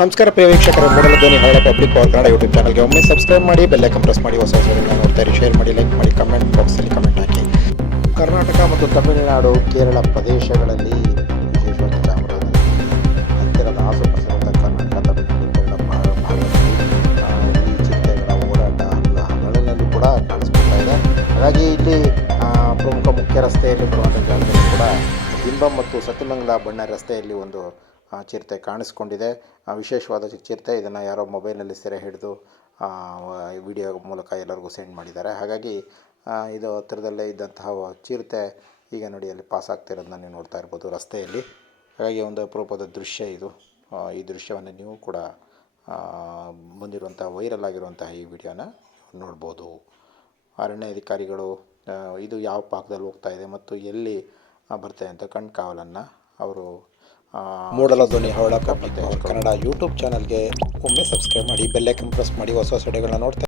ನಮಸ್ಕಾರ ಪ್ರಿಯ ವೀಕ್ಷಕರೇ, ಮೂಡಲ ಧ್ವನಿ ಹರಳ ಪಬ್ಲಿಕ್ ಪವರ್ ಕನ್ನಡ ಯೂಟ್ಯೂಬ್ ಚಾನಲ್ಗೆ ಒಮ್ಮೆ ಸಬ್ಸ್ಕ್ರೈಬ್ ಮಾಡಿ, ಬೆಲ್ ಐಕಾನ್ ಪ್ರೆಸ್ ಮಾಡಿ, ಹೊಸ ಹೊಸಗಳನ್ನ ನೋಡ್ತಾರೆ, ಶೇರ್ ಮಾಡಿ, ಲೈಕ್ ಮಾಡಿ, ಕಮೆಂಟ್ ಬಾಕ್ಸಲ್ಲಿ ಕಮೆಂಟ್ ಹಾಕಿ. ಕರ್ನಾಟಕ ಮತ್ತು ತಮಿಳುನಾಡು, ಕೇರಳ ಪ್ರದೇಶಗಳಲ್ಲಿ ವಿಶೇಷವಾಗಿ ಚಾಮರಾಜನಗರ ಹತ್ತಿರದ ಆಸುಪಾಸಿರುವಂಥ ಕರ್ನಾಟಕ, ತಮಿಳುನಾಡು, ಕೇರಳ ಭಾಗದಲ್ಲಿ ಈ ಚಿರತೆಗಳ ಓಡಾಟ ಹಗಲಿನಲ್ಲಿ ಕೂಡ ಕಾಣಿಸ್ಕೊಳ್ತಾ ಇದೆ. ಹಾಗಾಗಿ ಇಲ್ಲಿ ಪ್ರಮುಖ ಮುಖ್ಯ ರಸ್ತೆಯಲ್ಲಿ ಬರುವಂಥ ಜಾಗದಲ್ಲಿ ಕೂಡ ಬಿಂಬಂ ಮತ್ತು ಸತ್ಯಮಂಗಲ ಬಳ್ಳಾರಿ ರಸ್ತೆಯಲ್ಲಿ ಒಂದು ಚಿರತೆ ಕಾಣಿಸ್ಕೊಂಡಿದೆ. ವಿಶೇಷವಾದ ಚಿರತೆ. ಇದನ್ನು ಯಾರೋ ಮೊಬೈಲಲ್ಲಿ ಸೆರೆ ಹಿಡಿದು ವಿಡಿಯೋ ಮೂಲಕ ಎಲ್ಲರಿಗೂ ಸೆಂಡ್ ಮಾಡಿದ್ದಾರೆ. ಹಾಗಾಗಿ ಇದು ಹತ್ತಿರದಲ್ಲೇ ಇದ್ದಂತಹ ಚಿರತೆ ಈಗ ನೋಡಿ ಅಲ್ಲಿ ಪಾಸ್ ಆಗ್ತಿರೋದನ್ನ ನೀವು ನೋಡ್ತಾ ಇರ್ಬೋದು ರಸ್ತೆಯಲ್ಲಿ. ಹಾಗಾಗಿ ಒಂದು ಅಪರೂಪದ ದೃಶ್ಯ ಇದು. ಈ ದೃಶ್ಯವನ್ನು ನೀವು ಕೂಡ ಬಂದಿರುವಂಥ ವೈರಲ್ ಆಗಿರುವಂತಹ ಈ ವಿಡಿಯೋನ ನೋಡ್ಬೋದು. ಅರಣ್ಯ ಅಧಿಕಾರಿಗಳು ಇದು ಯಾವ ಭಾಗದಲ್ಲಿ ಹೋಗ್ತಾ ಇದೆ ಮತ್ತು ಎಲ್ಲಿ ಬರ್ತಾಯಿದೆ ಅಂತ ಕಣ್ಕಾವಲನ್ನು ಅವರು ಮೂಡಲ ಧ್ವನಿ ಹವಳ ಪಬ್ಲಿಕ್ ಕನ್ನಡ ಯೂಟ್ಯೂಬ್ ಚಾನಲ್ಗೆ ಒಮ್ಮೆ ಸಬ್ಸ್ಕ್ರೈಬ್ ಮಾಡಿ, ಬೆಲ್ ಐಕಾನ್ ಪ್ರೆಸ್ ಮಾಡಿ, ಹೊಸ ಹೊಸ ವಿಡಿಯೋಗಳನ್ನ ನೋಡ್ತಾ